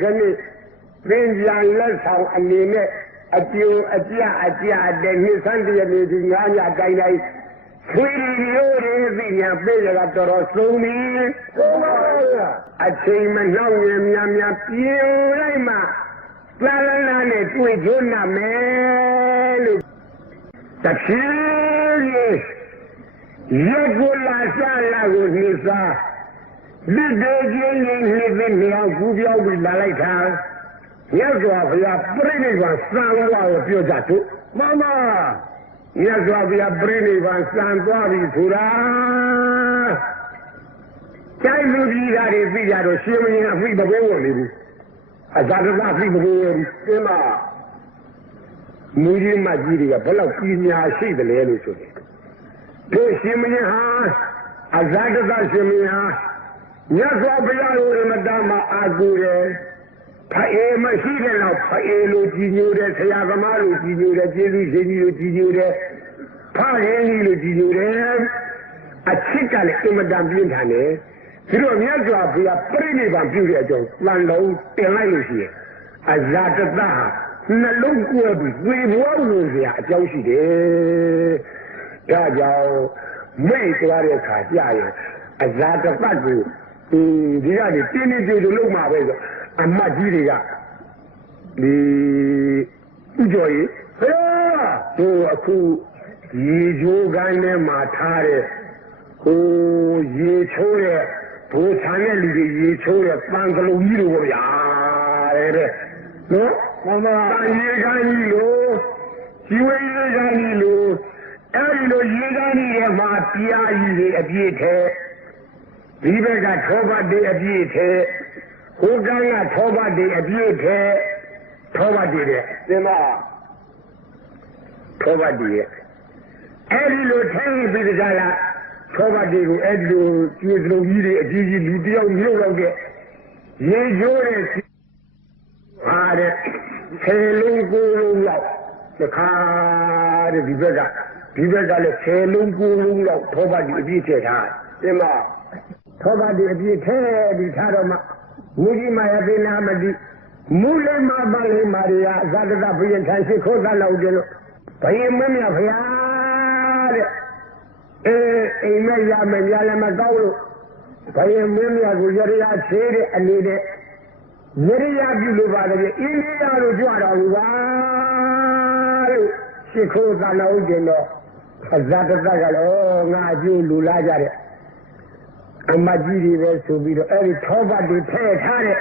ခဏပင်ပြန်လက်ဆောင်အနေနဲ့အကျိုးအကျအကျတဲ့နှစ်ဆန်းတရနေဒီငါးညတိုင်းတိုင်းခွေရိုးတွေသိညာပြေးရတာတော်တော်ဆုံးပြီဆုံးပါဗျာအချိန်မနှောင့်ရများများပြေလိုက်မှပလလနာနဲ့တွေ့ကြနာမယ်လို့တဖြည်းဖြည်းရက်ကိုလာစားလာကိုနှိစား လက်တွေချင်းချင်းနှိသိမြောက်ကူပြောင်းပြီးလာလိုက်တာမြတ်စွာဘုရားပြိဋိဘံစံဝါကိုပြောကြသူမမမြတ်စွာဘုရားပြိဋိဘံစံသွားပြီဆိုတာကျိုင်းလူကြီးဓာတ်တွေသိကြတော့ရှင်မင်းအဖိဘဘိုးဝင်နေဘူးအဇာတအဖိဘဘိုးဝင်ဒီမှာမူကြီးမကြီးတွေကဘယ်လောက်ကြီးများရှိတယ်လဲလို့ဆိုတယ်တို့ရှင်မင်းဟာအဇာတရှင်မင်းဟာ မြတ်စွာဘုရားကိုအမတမအာကူတယ်ဖအေးမရှိတဲ့တော့ဖအေးလိုကြည်ညိုတယ်ဆရာသမားလိုကြည်ညိုတယ်ကျေးဇူးရှင်ကြီးလိုကြည်ညိုတယ်ဖရင်ကြီးလိုကြည်ညိုတယ်အချစ်ကလည်းအင်မတန်ပြင်းထန်တယ်ဒီတော့မြတ်စွာဘုရားပြိဋိဘံပြုတဲ့အကြောင်းလန်လုံးတင်လိုက်လို့ရှိရင်အဇာတတနှလုံးကွဲပြီးဝေဘဝဝင်စရာအကြောင်းရှိတယ်ဒါကြောင့်မိတ်သွားတဲ့အခါကြာရင်အဇာတတကို ဒီဒီကနေတင်းနေကြည့်လို့လုံးမှာပဲဆိုအမတ်ကြီးတွေကဒီဥကြော်ကြီးဟဲ့တို့အခုရေချိုးကန်းထဲမှာထားတဲ့ဟိုရေချိုးတဲ့ဘိုးဆန်တဲ့လူတွေရေချိုးတဲ့ပန်းကလုံးကြီးလိုဗျာတဲ့တဲ့နော်မမပန်းရေကန်းကြီးလိုជីဝရေကန်းကြီးလိုအဲဒီလိုရေကန်းကြီးရဲ့မှာတရားကြီးတွေအပြည့်ထဲ ဒီဘက်ကထောပတ်တွေအပြည့်ထဲဟိုကန်းကထောပတ်တွေအပြည့်ထဲထောပတ်တွေတဲ့သင်မထောပတ်တွေရဲ့အဲဒီလိုထိုင်ပြီးကြလားထောပတ်တွေကိုအဲဒီလိုကျွေးစလုံးကြီးတွေအကြီးကြီးလူတယောက်မြုပ်တော့တဲ့ရေချိုးတဲ့ဟာတဲ့ဆယ်လုံးကိုယ်လုံးရောက်တခါတဲ့ဒီဘက်ကဒီဘက်ကလည်းဆယ်လုံးကိုယ်လုံးရောက်ထောပတ်တွေအပြည့်ထည့်ထားသင်မ ထောပတ်တွေအပြည့်ထည့်ပြီးထားတော့မှမူကြီးမယသိနာမတိမူလိမပါလိမာရိယဇာတတဘုရင်ထန်ရှိခိုးသလောက်တယ်လို့ဘယင်မင်းမြဖျားတဲ့အေးအိမ်မဲ့ရမယ်များလည်းမကောင်းလို့ဘယင်မင်းမြကိုရရချေးတဲ့အနေနဲ့ရရပြုလို့ပါတယ်အင်းလေးရလို့ကြွတော်ဘူးပါလို့ရှိခိုးသလောက်တယ်တော့အဇာတတကလည်းငါအကျိုးလူလာကြတဲ့ အမကြီးတွေပဲဆိုပြီးတော့အဲ့ဒီထောပတ်တွေထည့်ထားတဲ့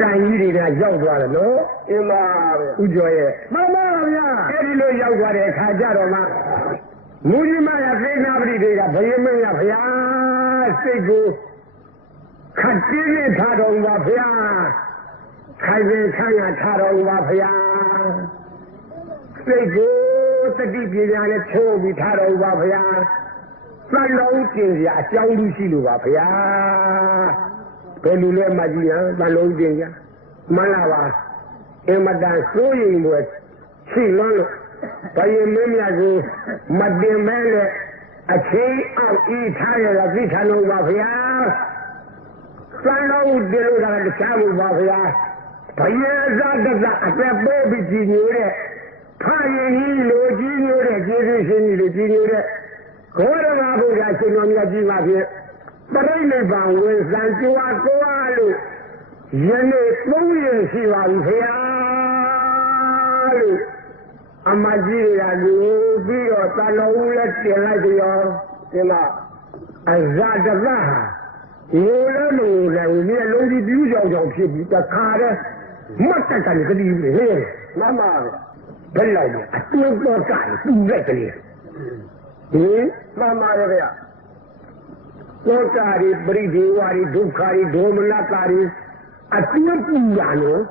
ကံကြီးတွေကရောက်သွားတယ်နော်အင်းပါပဲဥကျော်ရဲ့မှန်ပါဗျာအဲ့ဒီလိုရောက်သွားတဲ့အခါကျတော့မှမူကြီးမရသိနာပတိတွေကဘယင်းမင်းရဖျားစိတ်ကိုခတ်တင်းနဲ့ထားတော်ပါဖျားခိုင်ပင်ဆန်းရထားတော်ပါဖျားစိတ်ကိုတတိပညာနဲ့ချိုးပြီးထားတော်ပါဖျား သံလုံးကျင်စရာအကြောင်းရှိလို့ပါဗျာဘယ်လူလဲမကြည့်ရသံလုံးကျင်ကြမှန်လားပါအင်မတန်စိုးရိမ်ပွဲရှိလွန်းလို့ဘယင်မင်းမြတ်ကိုမတင်မဲနဲ့အချင်းအောက်ဤထားရတာသိချလို့ပါဗျာသံလုံးတင်လို့တာတခြားဘူးပါဗျာဘယင်ဇာတတအသက်ပိုးပြီးကြည်ညိုတဲ့ဖာရင်ကြီးလိုကြည်ညိုတဲ့ကျေးဇူးရှင်ကြီးလိုကြည်ညိုတဲ့ ဘောရမဘုရားရှင်တော်မြတ်ကြီးမှာဖြင့်ပရိနိဗ္ဗာန်ဝင်စံကြွားကိုအားလို့ယနေ့သုံးရရှိပါပြီခင်ဗျာလို့အမကြီးတွေကလူပြီးတော့တလုံးလက်တင်လိုက်ကြရောဒီမှာအဇာတသဟာရိုးလည်းမရိုးလည်းဒီလုံးကြီးပြူးကြောင်ကြောင်ဖြစ်ပြီးတခါတည်းမတ်တက်တယ်ကလေးဟဲ့မမဘယ်လောက်လဲအတွင်းတော့ကပူရက်ကလေး ဟင်မှန်ပါရဲ့ဗျာသောတာရီပရိဒေဝရီဒုက္ခရီဒေါမနတာရီအတူပူရနော်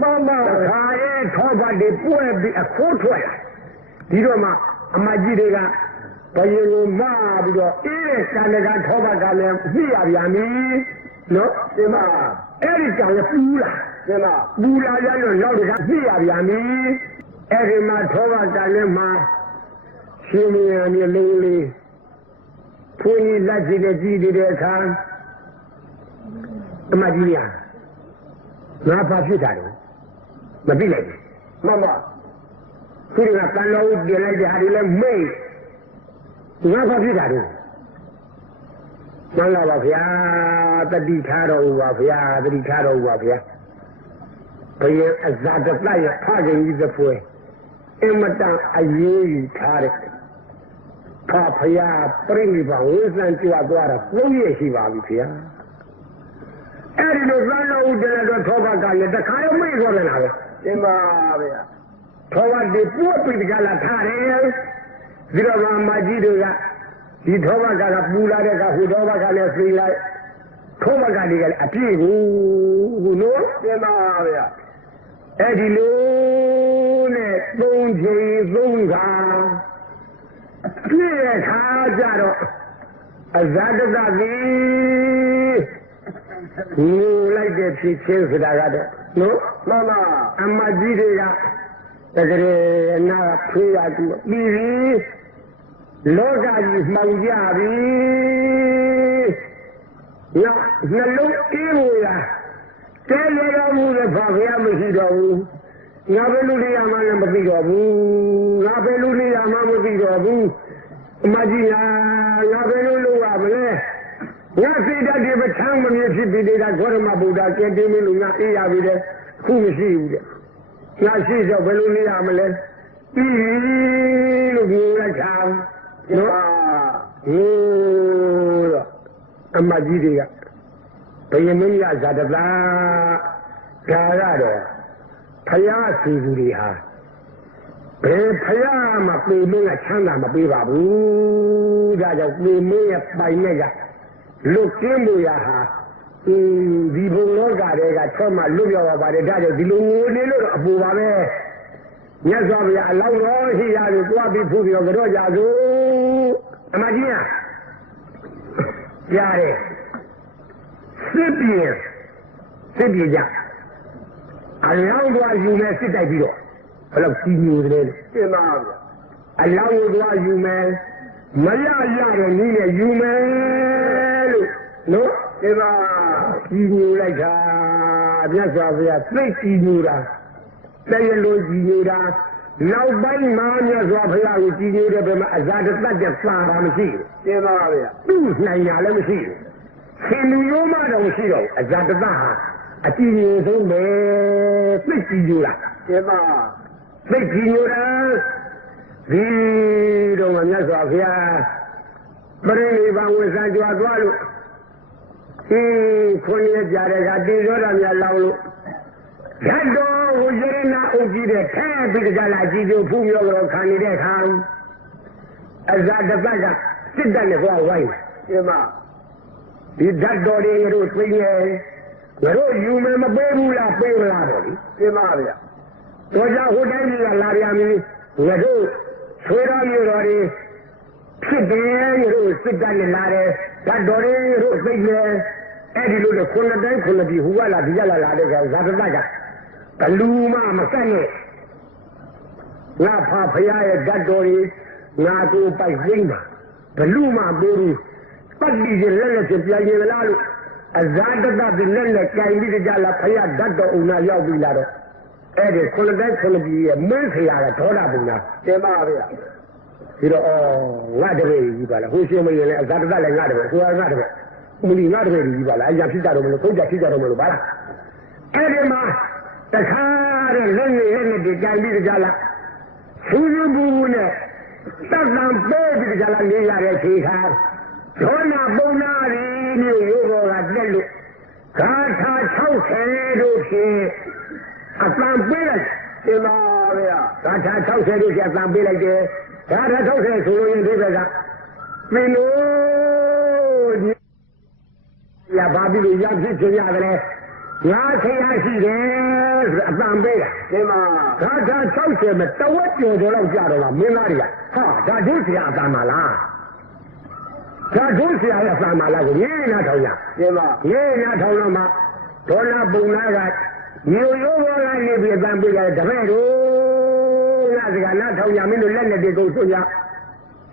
မှန်ပါခါရဲ့ထောပတ်တွေပွဲပြီးအခိုးထွက်လာဒီတော့မှအမကြီးတွေကဘယင်ကိုမပြီးတော့အေးတဲ့ကံကထောပတ်ကလည်းပြရပြန်ပြီနော်ဒီမှာအဲ့ဒီကံလည်းပူလာဒီမှာပူလာရလို့နောက်တကပြရပြန်ပြီအဲ့ဒီမှာထောပတ်ကလည်းမှာ ရှင်မယားမြေလေးလေးဖွင့်လက်ကြည့်တဲ့ကြည့်တဲ့အခါအမကြီးရငါဘာဖြစ်တာတော့မသိလိုက်ဘူးမမသူကတန်တော်ဦးတင်လိုက်တဲ့ဟာတွေလည်းမိတ်ငါဘာဖြစ်တာတော့မှန်လားပါဗျာတတိထားတော်ဦးပါဗျာတတိထားတော်ဦးပါဗျာဘယင်အဇာတတရဲ့ဖခင်ကြီးသဖွယ်အမတန်အရေးယူထားတဲ့ ဖဖယားပြိဋိဘဝိဇ္ဇံကြွသွားတာသုံးရရှိပါပြီဗျာအဲ့ဒီလိုသံတော်ဦးတယ်တော့သောဘကလည်းတခါရမိတ်ခေါ်တယ်လားပဲတင်ပါဗျာသောဘဒီပုတ်ပိတကလာထားတယ်ဒီတော့ဗမာကြီးတွေကဒီသောဘကကပူလာတဲ့ကဟိုသောဘကလည်းဆွေးလိုက်သောဘကတွေကလည်းအပြည့်ကိုဟိုနော်တင်ပါဗျာအဲ့ဒီလိုနဲ့သုံးချိန်သုံးခါ ပြည့်ရခါကြတော့အဇာတကသည်ဟိုလိုက်တဲ့ဖြစ်ချင်းဆိုတာကတော့နော်မှန်ပါအမကြီးတွေကတကယ်နာဖေးရကြည့်ပြီးပြီလောကကြီးမှောင်ကြပြီညနှလုံးအေးလို့ရတဲရတော်မူတဲ့ဘာဘုရားမရှိတော့ဘူးငါဘယ်လိုနေရမှလည်းမသိတော့ဘူးငါဘယ်လိုနေရမှမသိတော့ဘူး အမကြီးဟာငါဘယ်လိုလုပ်ရမလဲငါစိတ်ဓာတ်တွေပချမ်းမမြဖြစ်ပြီးနေတာဂေါရမဗုဒ္ဓကဲတင်းမလို့ငါအေးရပြီတဲ့ခုမရှိဘူးတဲ့ငါရှိတော့ဘယ်လိုနေရမလဲပြီးလို့ပြောလိုက်တာနော်ဟိုတော့အမကြီးတွေကဘယမင်းရဇာတတာဒါကတော့ဖယားစီသူတွေဟာ ဘယ်ဖယားမှပေမင်းကချမ်းသာမပေးပါဘူးဒါကြောင့်ပေမင်းရဲ့ပိုင်နဲ့ကလွတ်ကင်းမှုရဟာဒီဘုံလောကတွေကဆက်မှလွတ်ပြောက်ပါပါတယ်ဒါကြောင့်ဒီလိုငိုနေလို့တော့အပူပါပဲမြတ်စွာဘုရားအလောင်းတော်ရှိရပြီတွားပြီးဖူးပြီးတော့ကြောကြစို့အမကြီးကကြားတယ်စစ်ပြေစစ်ပြေကြအလောင်းတော်ယူမယ်စစ်တိုက်ပြီးတော့ ဘယ်လောက်ကြီးညိုတယ်လဲတင်ပါဗျာအလောင်းတော်ယူမယ်မရရတဲ့နည်းနဲ့ယူမယ်လို့နော်တင်ပါကြီးညိုလိုက်တာမြတ်စွာဘုရားသိကြီးညိုတာတရားလိုကြီးညိုတာနောက်ပိုင်းမှာမြတ်စွာဘုရားကိုကြီးညိုတဲ့ဘက်မှာအဇာတတတ်တဲ့စာတာမရှိဘူးတင်ပါဗျာသူ့နိုင်ရလည်းမရှိဘူးရှင်လူရောမတော့ရှိတော့အဇာတတဟာအကြည့်ရင်ဆုံးပဲသိကြီးညိုတာတင်ပါ သိကြီးညိုတာဒီတော့မြတ်စွာဘုရားပရိနိဗ္ဗာန်ဝိဇ္ဇာကြွားသွားလို့အင်းခွန်ရကြတဲ့ကတေဇောရမြတ်လောင်းလို့ရတ်တော်ကိုရဏအုပ်ကြီးတဲ့ထဲပြီးကြလာကြည့်ကြဖူးမြောတော့ခံနေတဲ့ခါအဇာတပတ်ကစစ်တပ်နဲ့ဟောဝိုင်းဒီမှာဒီဓာတ်တော်တွေတို့သိနေငါတို့ယူမယ်မပေးဘူးလားပေးမလားတော့ဒီဒီမှာဗျာ တော့ကြဟိုတိုင်းကြီးကလာရမည်ငါတို့ဆွေတော်မျိုးတော်တွေဖြစ်တယ်တို့စစ်တပ်နဲ့လာတယ်ဓာတ်တော်တွေတို့သိနေအဲ့ဒီလိုနဲ့ခုနှစ်တိုင်းခုနှစ်ပြည်ဟိုကလာဒီကလာလာတဲ့ကဇာတတကဘလူမမကတ်နဲ့ငါဖာဖရာရဲ့ဓာတ်တော်တွေငါကိုပိုက်သိမ့်ပါဘလူမပေးဘူးပတ်ပြီးလက်လက်ချင်းပြန်ရင်လားလို့အဇာတတပြီးလက်လက်ကင်ပြီးကြလာဖရာဓာတ်တော်အုံနာရောက်ပြီလားတော့ အဲ့ဒီခုနှစ်တိုင်းခုနှစ်ပြည်ရဲ့မင်းခရာကဒေါသပုံနာတင်ပါဗျာဒီတော့အော်ငါတပည့်ကြီးပါလားဟိုရှင်မရင်လည်းအဇာတတလည်းငါတပည့်ဟိုကငါတပည့်မလီငါတပည့်ကြီးပါလားအရာဖြစ်ကြတော့မလို့သုံးကြဖြစ်ကြတော့မလို့ပါလားအဲ့ဒီမှာတခါတဲ့လက်နဲ့လက်နဲ့ဒီကြိုင်ပြီးကြလားစူးစူးဘူးဘူးနဲ့တတ်တန်ပေးပြီးကြလားနေရတဲ့ခေခါဒေါနာပုံနာရီမျိုးရိုးပေါ်ကတက်လို့ဂါထာ60တို့ဖြင့် အပန်ပေးလိုက်ဒီမှာဗျာဂါထာ60တို့ဖြင့်အပန်ပေးလိုက်တယ်ဂါထာ60ဆိုလို့ရင်ဒီဘက်ကမင်းတို့ရပါပြီလို့ရဖြစ်ချင်ရတယ်ငါဆရာရှိတယ်ဆိုအပန်ပေးတာဒီမှာဂါထာ60မဲ့တဝက်ကျော်ကျော်လောက်ကြာတော့လားမင်းသားတွေကဟာဒါဒုဆရာအပန်မလားဒါဒုဆရာရဲ့အပန်မလားကိုရေးနာထောင်ရဒီမှာရေးနာထောင်တော့မှဒေါ်လာပုံနာက မျိုးရိုးဘောကနေပြီးအပန်ပေးတယ်တပည့်တို့ငါစကားနာထောင်ရမင်းတို့လက်နဲ့တေကုန်စွန့်ရ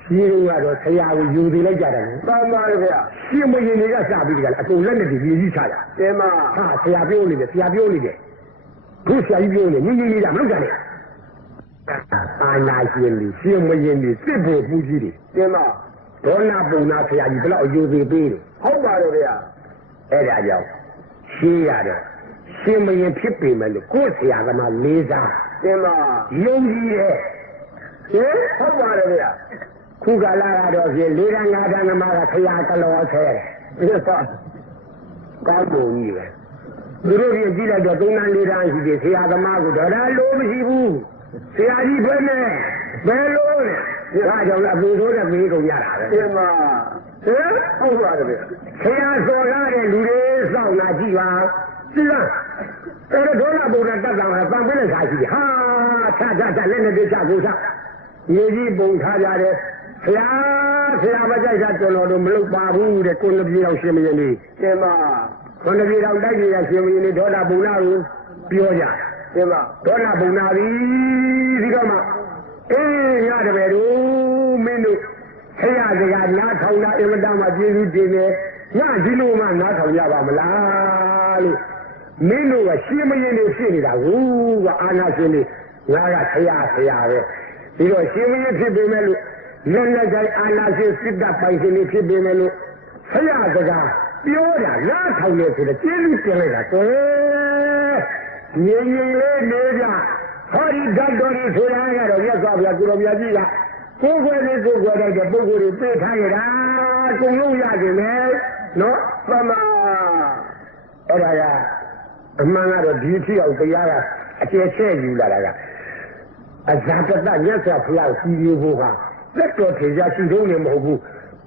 ဒီလိုကတော့ဆရာကိုယူသေးလိုက်ကြတယ်နော်မှန်ပါတယ်ဗျာရှင်မရင်တွေကစပြီးတကလားအကုန်လက်နဲ့ဒီကြီးကြီးချတာတင်ပါဟာဆရာပြောနေတယ်ဆရာပြောနေတယ်ခုဆရာကြီးပြောနေညင်ညင်ကြီးကမလုပ်ကြနဲ့အာနာရှင်ကြီးရှင်မရင်ကြီးစစ်ဖို့ပူကြီးတွေတင်ပါဒေါနာပုံနာဆရာကြီးဘယ်တော့အယူသေးပေးတယ်ဟုတ်ပါတယ်ဗျာအဲ့ဒါကြောင့်ရှင်းရတော့ ရှင်မရင်ဖြစ်ပေမဲ့လို့ကိုယ့်ဆရာသမားလေးစားတင်ပါယုံကြည်တယ်ဟင်ဟုတ်ပါတယ်ဗျာခုကလာတော့ဖြင့်လေးရန်ငါးတန်းသမားကခရာကလောဆဲတယ်ဒီပါကောင်းပုံကြီးပဲသူတို့ကြီးကြည့်လိုက်တော့သုံးတန်းလေးတန်းရှိတယ်ဆရာသမားကတော့ဒါလိုမရှိဘူးဆရာကြီးဘယ်နဲ့ဘယ်လိုလဲဒါကြောင့်လည်းအပူဆိုးတဲ့မေးကုန်ရတာပဲတင်ပါဟင်ဟုတ်ပါတယ်ဗျာဆရာစော်ကားတဲ့လူတွေစောင့်လာကြည့်ပါ ကြည့်လားအဲ့တော့ဒေါနာပုံနဲ့တက်တာကပန်ပေးတဲ့ခါရှိတယ်ဟာချာချာချာလက်နဲ့တွေ့ချကိုချရေကြီးပုံထားကြတယ်ဆရာဆရာမကြိုက်တာတော်တော်တို့မလုပ်ပါဘူးတဲ့ကိုယ်လည်းပြောင်းရှင်မရင်လေးတင်ပါခொနပြေတော်တိုက်ကြီးရရှင်မင်းလေးဒေါတာပုံနာကိုပြောကြတင်ပါဒေါတာပုံနာပြီဒီတော့မှအေးရတပည့်တို့မင်းတို့ဆရာစကားနားထောင်တာအင်မတန်မှကျေးဇူးတင်တယ်ညဒီလိုမှနားထောင်ကြပါမလားလို့ မင်းတို့ကရှင်မင်းလေးဖြစ်နေတာကိုကအာနာရှင်လေးငါကဆရာဆရာပဲဒီတော့ရှင်မင်းဖြစ်ပေမဲ့လို့လက်လက်တိုင်းအာနာရှင်စစ်တပ်ပိုင်ရှင်လေးဖြစ်ပေမဲ့လို့ဆရာစကားပြောတာနားထောင်နေဆိုတော့ကျေးဇူးတင်လိုက်တာကွယ်ငြိမ်ငြိမ်လေးနေကြဟောဒီဓာတ်တော်ကြီးဆိုတာကတော့ရက်သွားဗျာကုတော်မြတ်ကြီးကကိုယ်ကိုယ်လေးကိုယ်ကိုယ်လိုက်တဲ့ပုဂ္ဂိုလ်တွေပြေးထားရတာအကုန်လုံးရကြမယ်နော်မှန်ပါအဲ့ဒါက အမှန်ကတော့ဒီအထီအောင်တရားကအကျယ်ချဲ့ယူလာတာကအဇာတတမြတ်စွာဘုရားကိုကြည်ဖို့ဟာသက်တော်ထေရရှိဆုံးနေမဟုတ်ဘူး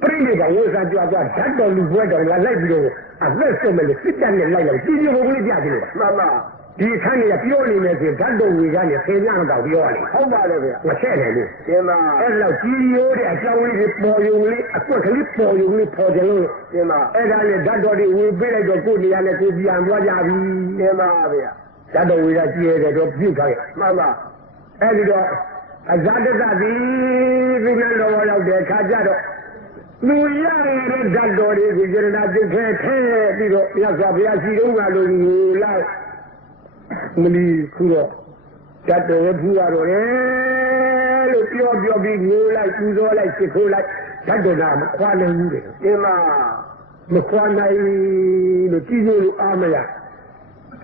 ပြိဋိဘဝိဇ္ဇာကြွားကြွားဓာတ်တော်လူဘွဲတော်လာလိုက်ပြီးတော့အသက်ဆုံးမဲ့စစ်တပ်နဲ့လိုက်လိုက်ကြည်ကြဖို့ကလေးကြတယ်လို့မှန်ပါ ဒီခန်းကြီးကပြောနေမယ်ဆိုဓာတ်တော်ဝေကနေဆယ်ညတော့ပြောရတယ်ဟုတ်ပါတယ်ဗျာမချက်တယ်လို့တင်ပါအဲ့လောက်ကြီးရိုးတဲ့အကြောင်းလေးတွေပေါ်ယုံလေးအကွက်ကလေးပေါ်ယုံလေးပေါ်ကြလို့တင်ပါအဲ့ဒါနဲ့ဓာတ်တော်တွေဝေပေးလိုက်တော့ကိုယ်နေရာနဲ့ကိုယ်ပြန်သွားကြပြီတင်ပါဗျာဓာတ်တော်ဝေကကြည့်ရတဲ့တော့ပြုတ်ထားရမှန်ပါအဲ့ဒီတော့အဇာတတတိသူနဲ့တော်ရောက်တဲ့ခါကျတော့လူရရတဲ့ဓာတ်တော်တွေကိုယရနာကျုပ်ခဲခဲပြီးတော့မြတ်စွာဘုရားရှိတော်ကလို့ယူလိုက် မလီခုတော့ဓာတ်တော်ဝထူရတော့လေလို့ပြောပြောပြီးငိုလိုက်ပူဇော်လိုက်စစ်ခိုးလိုက်ဓာတ်တော်ကမခွာနိုင်ဘူးတဲ့တင်ပါမခွာနိုင်လို့ကြီးကျိုးလို့အားမရ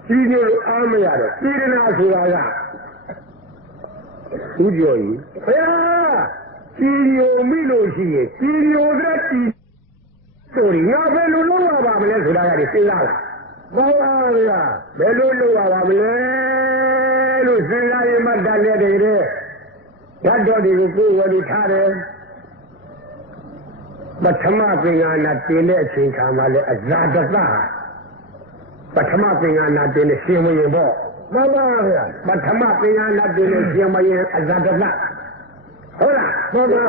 ကြီးကျိုးလို့အားမရတော့ပြည်နာဆိုတာကဦးကျော်ကြီးဘုရားကြီးညိုမိလို့ရှိရင်ကြီးညိုတဲ့ကြီးဆိုရင်ငါဘယ်လိုလုပ်ရပါမလဲဆိုတာကဒီစဉ်းစားလာ ဘောပါဗျာဘယ်လိုလုပ်ရပါမလဲလို့စဉ်းစားရင်မှတတ်တဲ့တဲ့ဓာတ်တော်တွေကိုကိုယ်ဝယ်ပြီးထားတယ်ပထမပင်ကနာတင်တဲ့အချိန်ခါမှာလဲအဇာတသပထမပင်ကနာတင်တဲ့ရှင်မရင်ပေါ့မှန်ပါဗျာပထမပင်ကနာတင်တဲ့ရှင်မရင်အဇာတသဟုတ်လားဟုတ်ပါ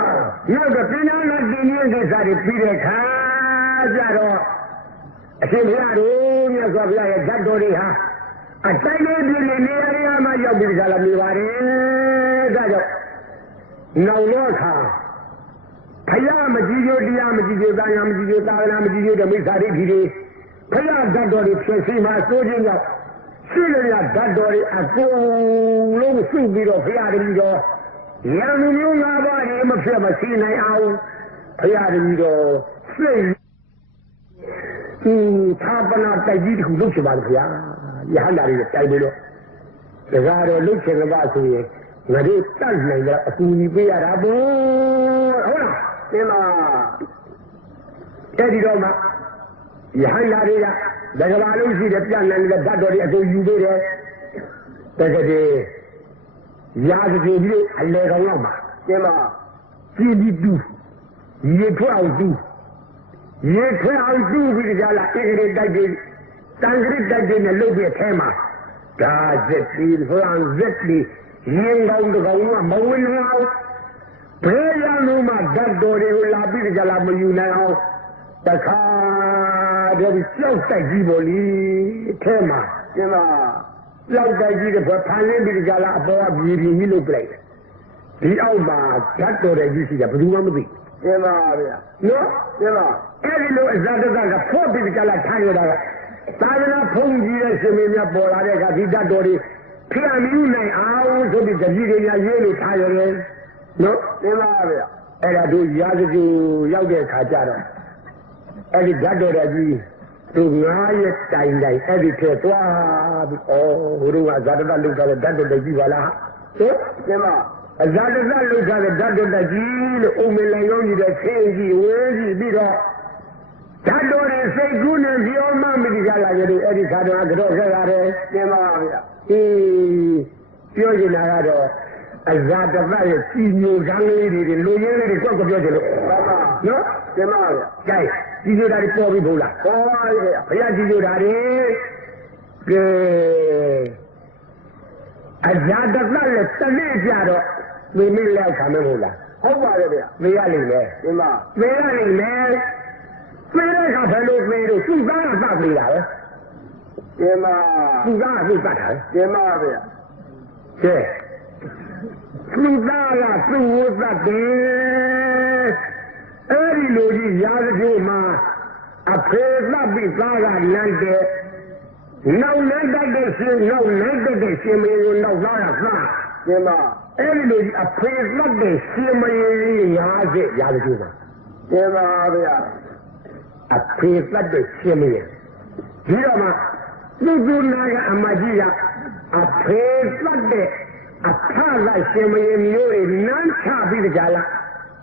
နောက်တော့ပင်ကနာတင်တဲ့ကိစ္စတွေပြီးတဲ့ခါကျတော့ အရှင်ဘုရားတို့မြတ်စွာဘုရားရဲ့ဓာတ်တော်တွေဟာအတိုင်းလေးပြည်နေနေရာတွေမှာရောက်ပြီးကြလာနေပါတယ်ဒါကြောင့်နောက်တော့ခါဖယားမကြည့်ကြတရားမကြည့်ကြသာယာမကြည့်ကြသာသနာမကြည့်ကြတဲ့မိစ္ဆာဒိဋ္ဌိတွေဖယားဓာတ်တော်တွေဖြစ်စီမှာစိုးခြင်းကြောင့်ရှိလျာဓာတ်တော်တွေအကုန်လုံးစုပြီးတော့ဖယားတည်းတော်ရံမျိုးငါးပါးတွေမဖြစ်မစီနိုင်အောင်ဖယားတည်းတော်စိတ်ဒီ သာပနာတိုက်ကြီးတစ်ခုလုပ်ချင်ပါလေခင်ဗျာယဟန္တာတွေတိုက်ပြီးတော့ဒါကြတော့လုပ်ချင်ကြပါဆိုရင်ငါတို့တတ်နိုင်ကြအကူအညီပေးရတာပေါ့ဟုတ်လားတင်ပါအဲ့ဒီတော့မှယဟန်လာတွေကဒကဘာလုံးရှိတဲ့ပြန့်နေတဲ့ဓာတ်တော်တွေအကုန်ယူသေးတယ်တကယ်တည်းရာဇတိပြီးအလေကောင်တော့မှာတင်ပါကြည်ပြီးတူရေထွက်အောင်တူ ရေထွက်အောင်တူပြီးကြလားဧကရေတိုက်ပြီးတန်ခရစ်တိုက်ပြီးနဲ့လုပ်ပြီးအထဲမှာဒါဇက်ပြီးဖလန်ဇက်ပြီးရင်ကောင်းတကောင်ကမဝင်အောင်ဘယ်ရလို့မှဓာတ်တော်တွေကိုလာပြီးကြလားမယူနိုင်အောင်တခါတည်းကြောက်တိုက်ကြီးပေါ်လီအထဲမှာတင်ပါကြောက်တိုက်ကြီးတဲ့ဘက်ဖန်ရင်းပြီးကြလားအပေါ်ကပြည်ပြည်ကြီးလုပ်ပလိုက်တယ်ဒီအောက်မှာဓာတ်တော်တဲ့ကြီးရှိတယ်ဘယ်သူမှမသိကျင်းပါဗျာနော်ကျင်းပါ အဲ့ဒီလိုအဇာတကကဖို့ပြီးကြလာထားရတာကသာသနာဖုံးကြီးတဲ့ရှင်မင်းများပေါ်လာတဲ့အခါဒီဓာတ်တော်တွေဖိအမြူနိုင်အောင်ဆိုပြီးတကြီးတွေရရေးလို့ထားရတယ်နော်ကျင်းပါဗျာအဲ့ဒါတို့ရာဇဂူရောက်တဲ့ခါကျတော့အဲ့ဒီဓာတ်တော်တဲ့ကြီးသူငားရဲ့တိုင်တိုင်အဲ့ဒီထဲသွားပြီးဩဟိုတို့ကဇာတကလုထားတဲ့ဓာတ်တော်တဲ့ကြီးပါလားဟင်ကျင်းပါအဇာတကလုထားတဲ့ဓာတ်တော်တဲ့ကြီးလို့အုံမလန်ရောကြီးတဲ့ဆင်းကြီးဝဲကြီးပြီးတော့ ဓာတ်တော်ရဲ့စိတ်ကူးနဲ့ပြောမှမတိကြလာကြတယ်အဲ့ဒီခါတော့ကတော့ခဲ့ရတယ်ကျင်းပါဗျာအေးပြောချင်တာကတော့အဇာတကရဲ့စီညိုကန်းလေးတွေလူရင်းလေးတွေကွက်ကပြောချင်လို့ပါပါနော်ကျင်းပါဗျာကြိုက်ဒီလိုတာတွေပေါ်ပြီးဘုလားဟောပါဗျာဘုရားဒီလိုတာတွေကဲအဇာတကလည်းတနေ့ကြတော့မိမိလက်ခံမလို့လားဟုတ်ပါတယ်ဗျာမေးရလိမ့်မယ်ကျင်းပါမေးရလိမ့်မယ် မေးတဲ့အခါဘယ်လိုမေးလို့သူ့သားကသတ်ပြီးတာပဲကျင်းပါသူ့သားကသူ့သတ်တာပဲကျင်းပါဗျာကဲသူ့သားကသူ့ဝတ်သတ်တယ်အဲ့ဒီလိုကြီးရာဇဂိုမှာအဖေသတ်ပြီးသားကလမ်းတယ်နောက်နိုင်တတ်တဲ့ရှင်နောက်နိုင်တတ်တဲ့ရှင်မင်းကိုနောက်သားကသတ်ကျင်းပါအဲ့ဒီလိုကြီးအဖေသတ်တဲ့ရှင်မင်းရာဇရာဇဂိုမှာကျင်းပါဗျာ အဖေသတ်တဲ့ရှင်မင်းဒီတော့မှသူ့သူနာကအမကြီးကအဖေသတ်တဲ့အဖလိုက်ရှင်မင်းမျိုးတွေနန်းချပြီးကြလား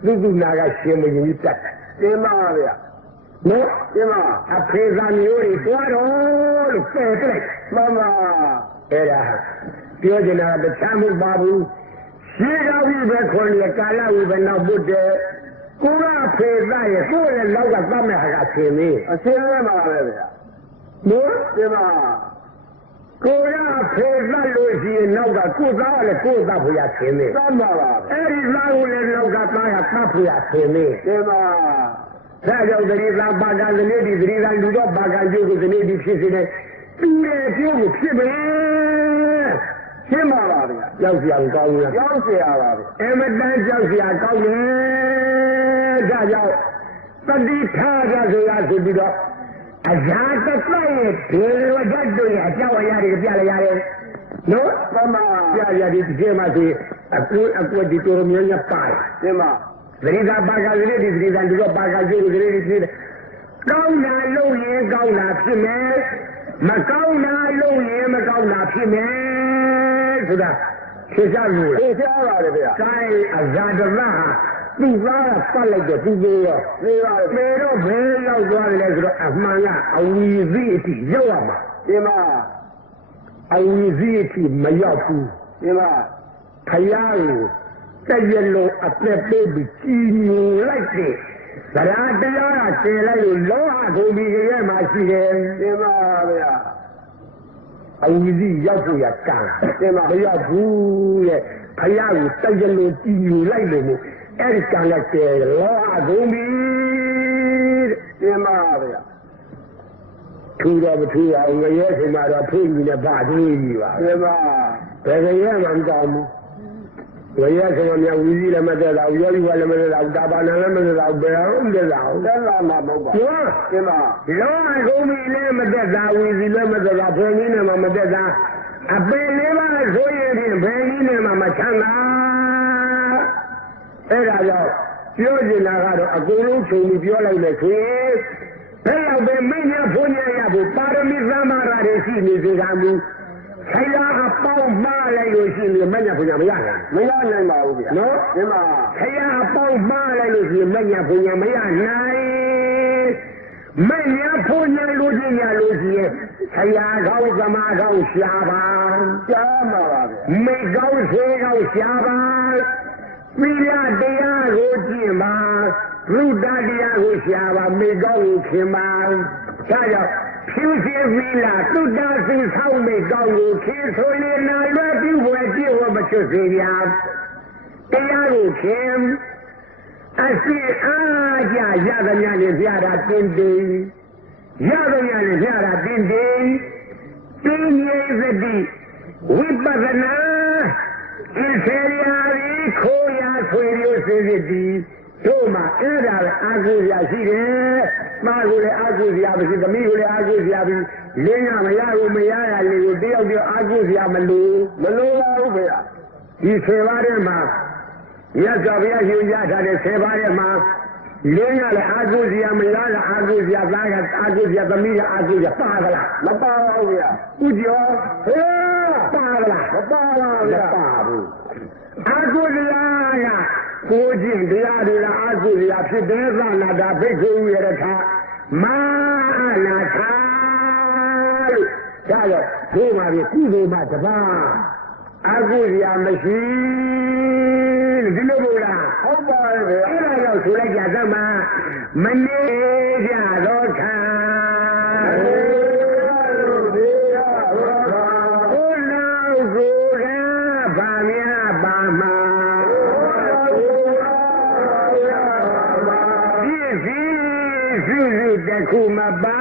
သူ့သူနာကရှင်မင်းကြီးတတ်တယ်ကျင်းပါဗျာနော်ကျင်းပါအဖေသာမျိုးတွေတွားတော့လို့ပယ်ပြလိုက်မှန်ပါအဲ့ဒါပြောချင်တာတခြားမဟုတ်ပါဘူးရှိကဝိပဲခွန်ရကာလဝိပဲနောက်ပုတ် သူကဖေသားရဲ့သူ့ရဲ့လောက်ကသတ်မဲ့ဟာကအရှင်လေးအရှင်လေးမှာပဲဗျာနော်ဒီမှာကိုရဖေသားလို့ရှိရင်နောက်ကကိုသားကလည်းကိုသားဖေရရှင်လေးသတ်ပါပါအဲ့ဒီသားကိုလည်းနောက်ကသားကသတ်ဖေရရှင်လေးဒီမှာဒါကြောင့်သတိသာပါကံသတိဒီသတိသာလူတော့ပါကံကျိုးကိုသတိဒီဖြစ်စေတဲ့သူရဲ့ကျိုးကိုဖြစ်ပဲရှင်းပါပါဗျာကြောက်စရာကောင်းလားကြောက်စရာပါဗျာအမတန်ကြောက်စရာကောင်းတယ် ဒါကြောင့်တတိထားကြဆိုရဆိုပြီးတော့အဇာတတရဲ့ဒေဝဒတ်တို့ရဲ့အကြောင်းအရာတွေပြလိုက်ရတယ်နော်မှန်ပါပြရတဲ့ဒီထဲမှာဆိုအကူအကွက်ဒီတော်မျိုးများပါတယ်ကျင်းပါသတိသာပါကသတိဒီသတိသာဒီတော့ပါကကျိုးကိုသတိဒီဖြစ်တယ်ကောင်းတာလုပ်ရင်ကောင်းတာဖြစ်မယ်မကောင်းတာလုပ်ရင်မကောင်းတာဖြစ်မယ်ဆိုတာဖြေချလို့လားသိချပါတယ်ဗျာတိုင်းအဇာတရဟာ သူ့သားကပတ်လိုက်တဲ့သူသေးရောသိပါတယ်ပေတော့ဘယ်ရောက်သွားတယ်လဲဆိုတော့အမှန်ကအဝီစီအထိရောက်ရမှာကျင်းပါအဝီစီအထိမရောက်ဘူးကျင်းပါဖယားကိုတရလုံးအသက်ပေးပြီးကြီးညိုလိုက်တဲ့သရတရားကကျင်လိုက်လို့လောဟဂုံဒီရဲ့မှာရှိတယ်ကျင်းပါဗျာအဝီစီရောက်ဖို့ရကံကျင်းပါမရောက်ဘူးရဲ့ဖယားကိုတရလုံးကြီးညိုလိုက်လို့မို့ အဲ့ဒီကံကကျယ်လောဟဂုံဒီတဲ့ကျင်းပါဗျာထူတော့မထူအောင်ငရဲဆိုမှတော့ဖိကြီးနဲ့ဗာသေးကြီးပါကျင်းပါဘယ်ငရဲမှမကောင်းဘူးငရဲဆိုမှများဝီစီလည်းမသက်တာဘူးရောဒီကလည်းမသက်တာဘူးတာဘာနာလည်းမသက်တာဘူးဘယ်အောင်မသက်တာဘူးသက်လာမှာမဟုတ်ပါပြောကျင်းပါလောအကုန်ပြီလည်းမသက်တာဝီစီလည်းမသက်တာဘယ်နည်းနဲ့မှမသက်တာအပင်လေးပါဆိုရင်ဖြင့်ဘယ်နည်းနဲ့မှမချမ်းသာ အဲ့ဒါကြောင့်ပြောချင်တာကတော့အကုန်လုံးခြုံပြီးပြောလိုက်မယ်ဆိုရင်ဘယ်လောက်ပဲမင်းညာဘုန်းညာရဖို့ပါရမီသမာဓိတွေရှိနေစေကမူဆိုင်ရာအပေါင်းမှားလိုက်လို့ရှိရင်မညာဘုန်းညာမရနိုင်မရနိုင်ပါဘူးဗျာနော်ကျင်းပါခရအပေါင်းမှားလိုက်လို့ရှိရင်မညာဘုံညာမရနိုင်မညာဘုံညာလို့ချင်းညာလို့ရှိရင်ခရကောင်းသမားကောင်းရှားပါကြားမှာပါဗျာမိကောင်းဆေးကောင်းရှားပါ သီလတရားကိုကျင့်ပါရုဒ္ဒတရားကိုရှားပါမိကောင်းကိုခင်ပါဒါကြောင့်ဖြူစင်သီလသုတ္တသုဆောင်းမိကောင်းကိုခင်ဆိုရင်နိုင်ရပြုဝဲကြည့်ဝမချွတ်စေဗျာတရားကိုခင်အစီအားကြရသမျှနဲ့ပြတာတင်းတင်းရသမျှနဲ့ပြတာတင်းတင်းတင်းငြိသတိဝိပဿနာ ဒီဆေရာဒီခိုးရဆွေမျိုးစေစစ်ဒီတို့မှာအဲ့ဒါပဲအာဟုရာရှိတယ်။မာကိုလည်းအာဟုရာမရှိသမီးကိုလည်းအာဟုရာပြီးလင်းရမရဘူးမရရလေကိုတယောက်တယောက်အာဟုရာမလို့မလို့ပါဘူးဗျာဒီဆယ်ပါးထဲမှာမြတ်စွာဘုရားရှင်ကြားထားတဲ့ဆယ်ပါးထဲမှာလင်းရလည်းအာဟုရာမရရအာဟုရာသားကအာဟုရာသမီးကအာဟုရာပါကလားမပါပါဘူးဗျာဥကျော်ဟေး ပါကလားမပါပါမဗျာပါဘူးအာဟုရာကကိုကျင့်တရားတွေလားအာဟုရာဖြစ်တဲ့သနာတာဘိက္ခုရထမာနာထာလို့ဒါရောဒီမှာဒီကုသိုလ်မှတပါးအာဟုရာမရှိဒီလိုမို့လားဟုတ်ပါရဲ့ဗျာအဲ့ဒါတော့ဆိုလိုက်ကြသမ်းမှာမနေကြတော့ခါ ည်စုစုတစ်ခုမပါ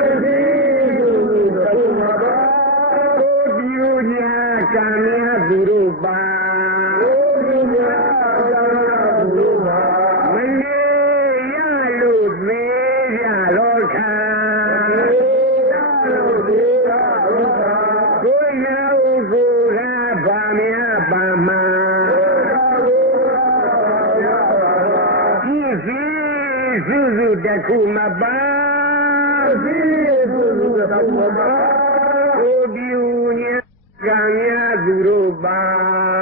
ကိုပြူ စုစုတစ်ခုမပါကိုပြူညာကံများသူတို့ပါ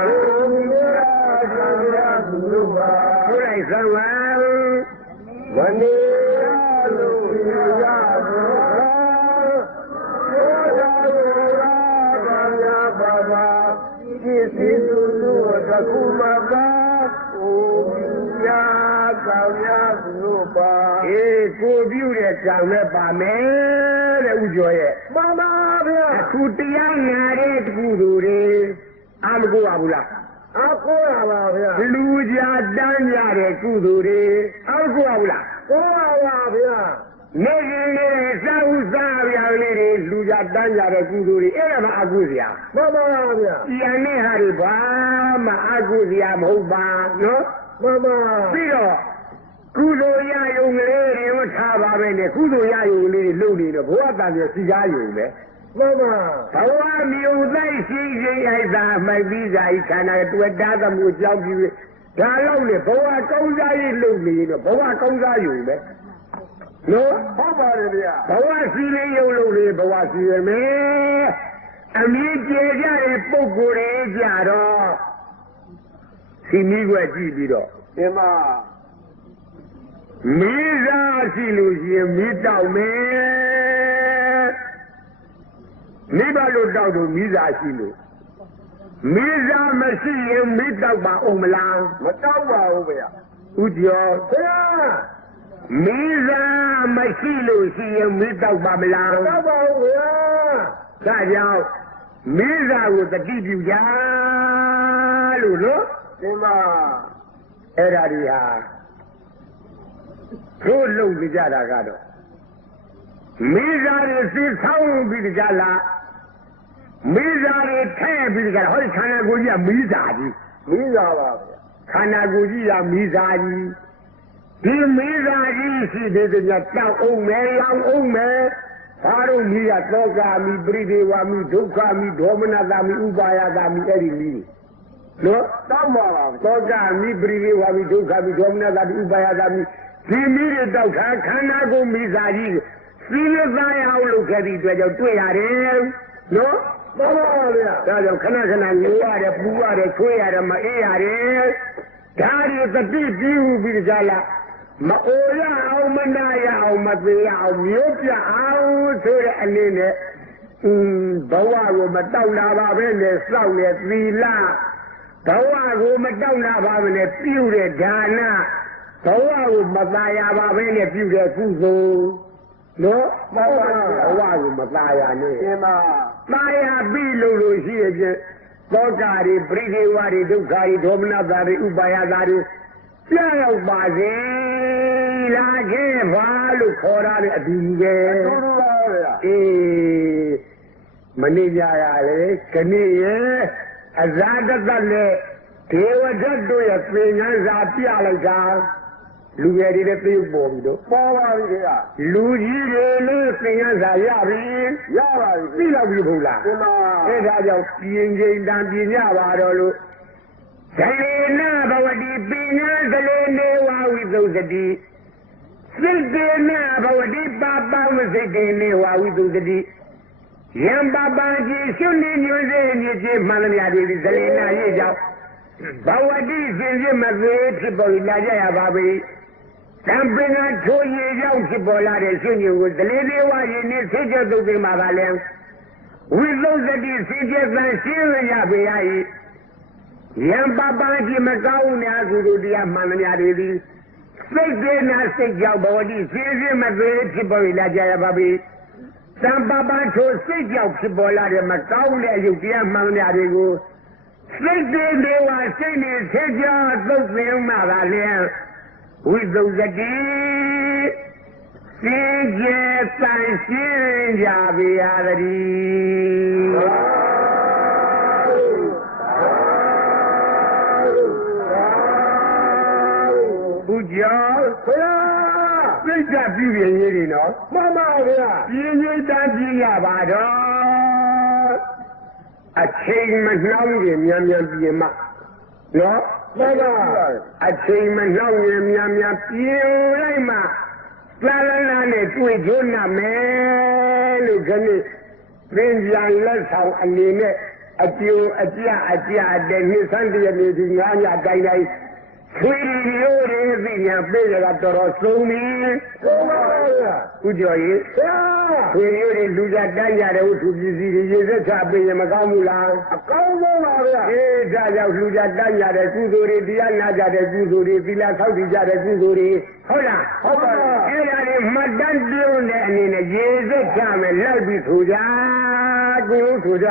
ကိုလိုက်သံဝံမနေရလို့ရရဘူးဘုရားဘုရားဘာညာဘာဘာဒီစီလူလူတခုမပါ ကိုပြုတဲ့ကံနဲ့ပါမယ်တဲ့ဥကျော်ရဲ့မမဗျာအခုတရားနာတဲ့တကူသူတွေအာမကိုပါဘူးလားအကိုရပါဗျာလူကြတန်းကြတဲ့ကုသူတွေအာမကိုပါဘူးလားကိုရပါဗျာနေရင်လေးစာဥစားပြားလေးတွေလူကြတန်းကြတဲ့ကုသူတွေအဲ့ဒါမှအကုစရာမမဗျာယန္နဲ့ဟာတွေဘာမှအကုစရာမဟုတ်ပါနော်မမပြီးတော့ ကုသိုလ်ရယုံကလေးတွေထားပါပဲနဲ့ကုသိုလ်ရယုံကလေးတွေလုပ်နေတော့ဘဝတန်ပြစီကားယုံပဲမမဘဝမျိုးသိရှိခြင်းအိုက်သာမိုက်ပြီးစာဤခန္ဓာတွေ့တာသမှုကြောက်ပြီးဒါတော့လေဘဝကောင်းစားရေးလုပ်နေတော့ဘဝကောင်းစားယူပဲနော်ဟုတ်ပါတယ်ဗျာဘဝစီလေးရုပ်လုပ်လေဘဝစီရမယ်အမြင့်ကျေကြတဲ့ပုံကိုယ်တွေကြတော့စီမီးွက်ကြည့်ပြီးတော့ဒီမှာ မီးစားရှိလို့ရှိရင်မီးတောက်မယ်မိဘလို့တောက်လို့မီးစားရှိလို့မီးစားမရှိရင်မီးတောက်ပါအောင်မလားမတောက်ပါဘူးဗျာဥကျော်ဗျာမီးစားမရှိလို့ရှိရင်မီးတောက်ပါမလားတောက်ပါဘူးဗျာဒါကြောင့်မီးစားကိုတတိပြုကြလို့နော်ဒီမှာအဲ့ဒါတွေဟာ တို့လုံနေကြတာကတော့မိသားတွေစီဆောင်းပြီးကြလားမိသားတွေထဲ့ပြီးကြလားဟောဒီခန္ဓာကိုယ်ကြီးကမိသားကြီးမိသားပါဗျာခန္ဓာကိုယ်ကြီးကမိသားကြီးဒီမိသားကြီးရှိသေးတယ်ညတောက်အောင်မယ်ရောင်အောင်မယ်ဘာလို့မိကသောကမိပရိဒေဝမိဒုက္ခမိဒေါမနတာမိဥပါယတာမိအဲ့ဒီမိနော်တောက်ပါပါဗျာသောကမိပရိဒေဝမိဒုက္ခမိဒေါမနတာမိဥပါယတာမိ ဒီမိတွေတောက်ခါခန္ဓာကိုယ်မိသားကြီးစီလသားရအောင်လုပ်ခဲ့တဲ့အတွက်ကြောင့်တွေ့ရတယ်နော်မှန်ပါဗျာဒါကြောင့်ခဏခဏညိုရတယ်ပူရတယ်ချွေးရတယ်မအေးရတယ်ဒါတွေတတိပြီးဟုပြီးကြလားမအိုရအောင်မနာရအောင်မသေးရအောင်မျိုးပြအောင်ဆိုတဲ့အနေနဲ့อืมဘဝကိုမတောက်လာပါပဲနဲ့စောက်နေသီလဘဝကိုမတောက်လာပါပဲနဲ့ပြုတဲ့ဒါန ဘဝကိုမตายရပါပဲနဲ့ပြုတဲ့ကုသိုလ်နော်ဘဝကိုမตายရနဲ့ ဒီမှာ တာယာပြီလို့လို့ရှိရဲ့ဖြင့်သောကာတွေပရိဒေဝတွေဒုက္ခတွေဒေါမနတာတွေဥပါယတာတွေကြောက်ရောက်ပါစေလာခဲ့ပါလို့ခေါ်ရတဲ့အတူတူပဲ တူတူပါဗျာ အေးမနေကြရလေခဏရဲ့ အဇာတတနဲ့ဒေဝဒတ်တို့ရဲ့ပင်ညာစာပြလိုက်တာ လူငယ်တွေလည်းသိပေါ်ပြီတော့ပေါ်ပါပြီခင်ဗျာလူကြီးတွေလည်းပင်ညာစာရပြီရပါပြီသိလောက်ပြီဘုလားဒီမှာအဲဒါကြောင့်ပြင်ချိန်တန်ပြင်ကြပါတော့လို့ဇလေနာဘဝတိပညာဇလေနေဝဝိသုစတိစိတ်တေနာဘဝတိပါပဝစိတ်တေနေဝဝိသုစတိယံပပကြီးရှုနေညွှန်စေမြစ်ကြီးမှန်သမျှဒီဇလေနာရဲ့ကြောင့်ဘဝတိစင်စစ်မသေးဖြစ်ပေါ်လာကြရပါပြီ တံပင်ကထိုးရည်ကြောင့်ဖြစ်ပေါ်လာတဲ့ရှင်ညကိုဇလေသေးဝရည်နဲ့ဆိတ်ကျတုတ်သိမှာပါလဲဝိသုစတိစိတ်ကျသန်ရှင်းရပေရ၏ယံပပကြီးမကောင်းများကုသိုလ်တရားမှန်သမျှတွေသည်စိတ်သေးနာစိတ်ကြောင့်ဘဝတိစင်စစ်မသေးဖြစ်ပေါ်လာကြရပါပြီတံပပထိုစိတ်ကြောင့်ဖြစ်ပေါ်လာတဲ့မကောင်းတဲ့အယုတ်တရားမှန်သမျှတွေကိုစိတ်သေးသေးဝစိတ်နဲ့ဆေးကြောသုတ်သင်မှသာလျင် ဝိသုဇတိစင်ကြယ်တန်ရှင်းကြပါရသည်ဘုရားခင်ဗျာစိတ်ဓာတ်ပြုပြင်ရေးတွေနော်မှန်ပါခင်ဗျာပြင်းရင်းတန်းပြင်းရပါတော့အချိန်မနှောင်းရင်မြန်မြန်ပြင်မနော် မှန်ပါအချိန်မနှောင်းရင်မြန်မြန်ပြင်လိုက်မှလာလာလာနဲ့တွေ့ကြနာမယ်လို့ခဏပင်ပြန်လက်ဆောင်အနေနဲ့အကျိုးအကျအကျတဲ့နှစ်ဆန်းတရနေဒီငါးညတိုင်းတိုင်း ခွေရီရိုးတွေသိညာပြေးကြတာတော်တော်ဆုံးပြီသုံးပါခင်ဗျာခုကျော်ကြီးခင်ဗျာခွေရိုးတွေလူကြတန်းကြတဲ့ဝတ္ထုပစ္စည်းတွေရေစက်ချပေးရင်မကောင်းဘူးလားအကောင်းဆုံးပါဗျာအေးဒါကြောင့်လူကြတန်းကြတဲ့ကုသိုလ်တွေတရားနာကြတဲ့ကုသိုလ်တွေသီလဆောက်တည်ကြတဲ့ကုသိုလ်တွေဟုတ်လားဟုတ်ပါဘူးအဲ့ဒါတွေမှတ်တမ်းပြုံးတဲ့အနေနဲ့ရေစက်ချမယ်လောက်ပြီးဆိုကြကိုယ်ဆိုကြ